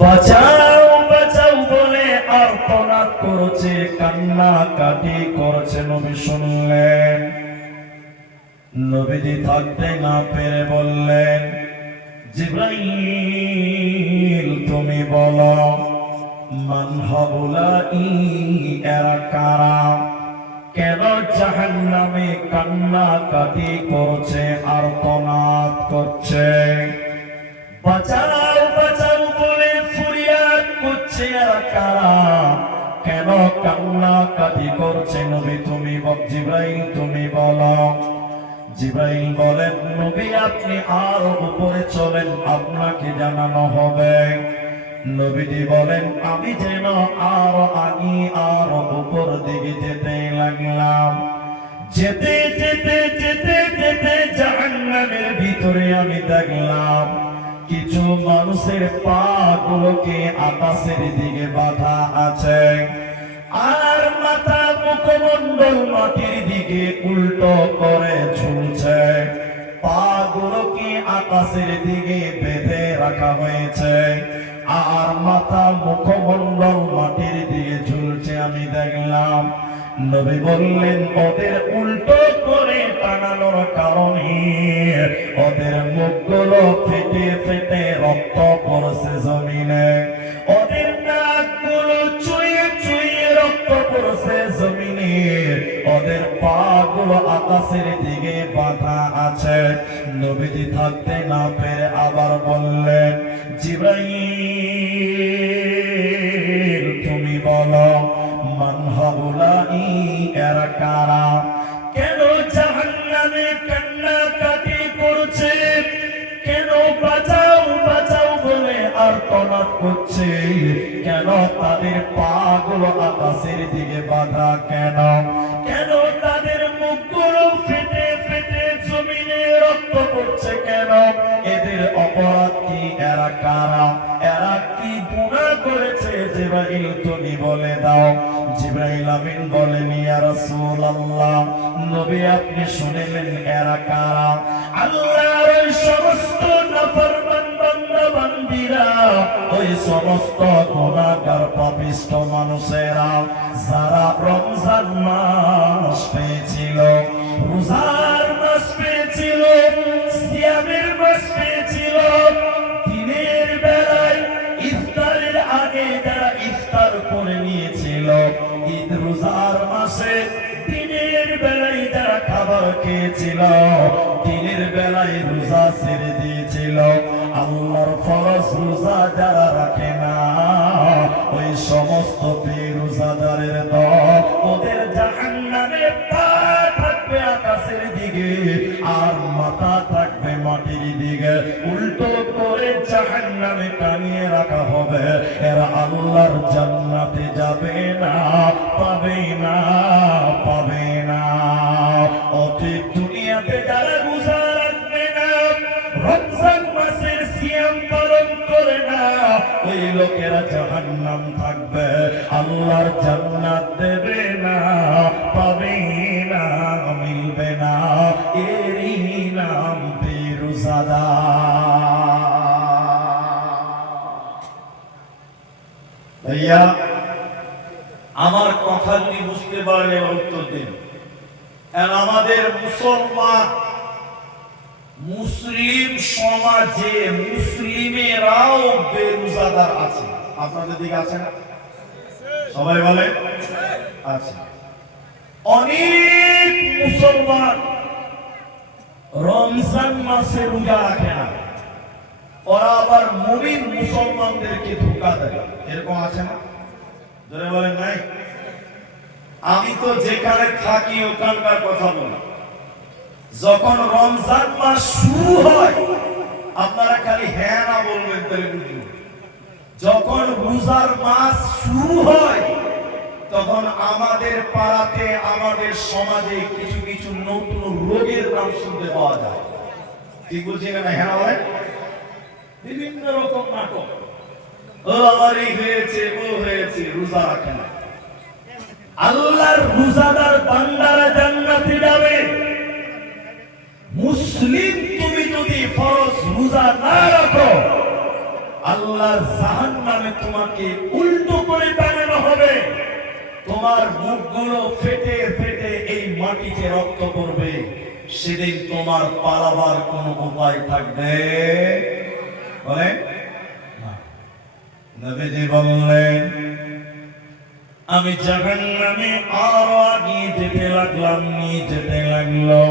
বাঁচাও বাঁচাও বলে আর্তনাদ করছে, কান্নাকাটি করছে। নবী শুনলেন, নবীজি থাকতে না পেরে বললেন, জিবরাইল তুমি বলো, মান হাউলাই, এরা কারা? কেন জাহান্নামে কান্নাকাটি করছে, আর্তনাদ করছে? বাঁচাও বাঁচাও বলে ফরিয়াদ করছে, এরা কারা? কেন কান্নাকাটি করছে? নবী তুমি জিবরাইল তুমি বলো। জিবরাইল বলেন, নবী আপনি আরো উপরে চলেন, আপনাকে জানানো হবে। নবীজি বলেন, আমি যেন আরো আগে আরো উপর দিকে যেতে লাগলাম। যেতে যেতে যেতে যেতে জাহান্নামের ভিতরে আমি দেখলাম কিছু মানুষের পা গুলোকে আকাশের দিকে বাঁধা আছে, আর মাথা মুখমণ্ডল মাটির দিকে উল্টো করে ঝুলছে। পা গুলোকে আকাশের দিকে বেঁধে রাখা হয়েছে, আর মাথা মুখমণ্ডল মাটির দিকে ঝুলছে আমি দেখলাম। নবী বললেন, ওদের উল্টো করে টানানোর কারণে ওদের মুখগুলো ফেটে ফেটে রক্ত পড়ছে জমিনে, ওদের নাকগুলো চুইয়ে চুইয়ে রক্ত পড়ছে জমিনে, ওদের পা গুলো আকাশের দিকে বাঁধা আছে। নবীজি থাকতে না পেরে আবার বললেন, জিবরাইল তুমি বলো, মান হাউলাই, এরা কারা? কেন জাহান্নামে কান্নাকাটি করছে? কেন বাঁচাও বাঁচাও বলে আর্তনাদ করছে? কেন তাদের পা গুলো আকাশের দিকে বাঁধা? কেন কেন তাদের মুখগুলো ফেটে ফেটে জমিনে রক্ত পড়ছে? কেন? এদের অপরাধ কি? এরা কারা? এরা কি গুনাহ করেছে? জিবরাইল তুমি বলে দাও। জিবরাইল আমিন বলেন, ইয়া রাসূলুল্লাহ, নবী আপনি শুনলেন এরা কারা? আল্লাহর ওই সমস্ত নাফরমান বান্দা বান্দীরা, ওই সমস্ত গুনাহগার পাপিষ্ঠ মানুষেরা যারা রমজান মাস পেয়েছিল, রোজার মাস পেয়েছিল, সিয়ামের মাস পেয়েছিল, দিনের বেলায় ইফতারের আগে যারা ইফতার করে নিয়েছিল, ঈদ রোজার মাসে দিনের বেলায় যারা খাবার খেয়েছিল, দিনের বেলায় রোজা ছেড়ে দিয়েছিল, আল্লাহর ফরজ রোজা যারা রাখে না, ওই সমস্ত বেরোজাদারের দল, ওদের জাহান্নামে পা থাকবে আকাশের দিকে, আর মাথা থাকবে মাটির দিকে, উল্টো করে জাহান্নামে টানিয়ে রাখা হবে। এরা আল্লাহর জান্নাতে যাবে না, পাবে না, পাবে না। অতীত দুনিয়াতে যারা রোজা রাখবে না, রমজান মাসের সিয়াম পালন করে না, ওই লোকেরা জাহান্নাম থাকবে, আল্লাহর জান্নাত দেবে না, পাবে না, মিলবে না। এরই নাম বেরোজাদার। ভাইয়া আমার কথা যদি বুঝতে পারেন এবার উত্তর দিন। আমাদের মুসলমান মুসলিম সমাজে মুসলিমেরাও বেরোজাদার আছে। আপনাদের দিকে আছে না? সবাই বলে আছে। অনেক মুসলমান রমজান মাসে রোজা রাখে না, ওরা আবার মুমিন মুসলমানদেরকে ধোঁকা দেয়। এরকম আছে না? ধরে বলেন নাই? আমি তো যেখানে থাকি ওখানকার কথা বলি। যখন রমজান মাস শুরু হয়, আপনারা খালি হ্যাঁ না বলবেন তাহলে বুঝুন। যখন রোজার মাস শুরু হয়, তখন আমাদের পাড়াতে আমাদের সমাজে কিছু কিছু নতুন রোগের নাম শুনতে পাওয়া যায়। ঠিক বলছি না? হ্যাঁ হয়। বিভিন্ন রকম নাটক, ও আমার এই হয়েছে, ও হয়েছে, রোজা রাখে না। আল্লাহর রোজাদার বান্দারা জান্নাতে যাবে। মুসলিম তুমি যদি ফরজ রোজা না রাখো, আল্লাহর জাহান্নামে তোমাকে উল্টো করে টাঙানো হবে, তোমার মুখগুলো ফেটে ফেটে এই মাটিতে রক্ত পড়বে, সেদিন তোমার পালাবার কোনো উপায় থাকবে বলে না। নবীজি বললেন, আমি জাহান্নামে আরো আগিয়ে যেতে লাগলাম, নিয়ে যেতে লাগলো।